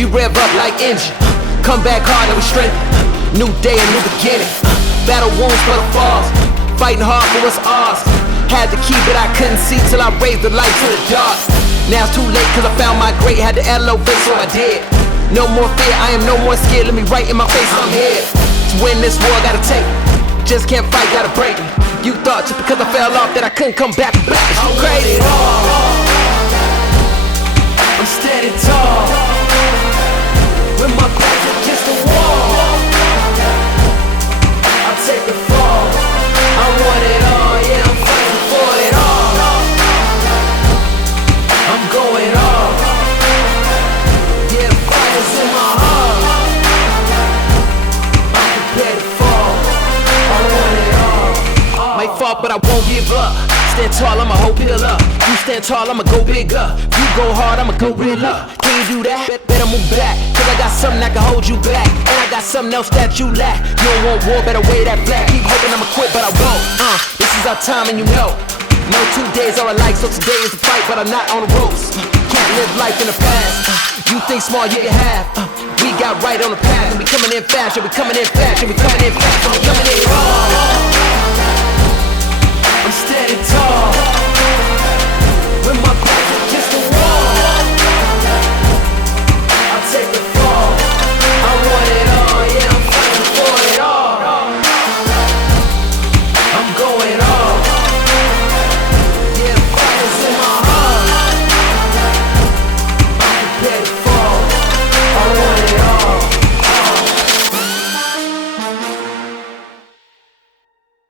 We rev up like engine. Come back hard and we strengthen. New day, a new beginning. Battle wounds for the falls. Fighting hard for what's ours. Had to keep it, I couldn't see till I raised the light to the dark. Now it's too late cause I found my great. Had to elevate so I did. No more fear, I am no more scared. Look me right in my face, I'm here. To win this war, gotta take. Just can't fight, gotta break. You thought just because I fell off that I couldn't come back. It's crazy. I'm standing tall. With my back against the wall. I'll take the fall. I want it all, yeah, I'm fighting for it all. I'm going all. Yeah, fire's in my heart. I'm prepared to fall. I want it all. Might fall, but I won't give up. Stand tall, I'ma hold pill up. You stand tall, I'ma go bigger. You go hard, I'ma go real up. Can you do that? Better move back. Cause I got something that can hold you back. And I got something else that you lack. You don't want war, better weigh that flag. Keep hoping I'ma quit, but I won't. This is our time and you know. No 2 days are alike, so today is the fight, but I'm not on the ropes. Can't live life in the past. You think small, you can have. We got right on the path, and we coming in fast, and we coming in fast, and we coming in fast, and we coming in hard. I'm standing tall.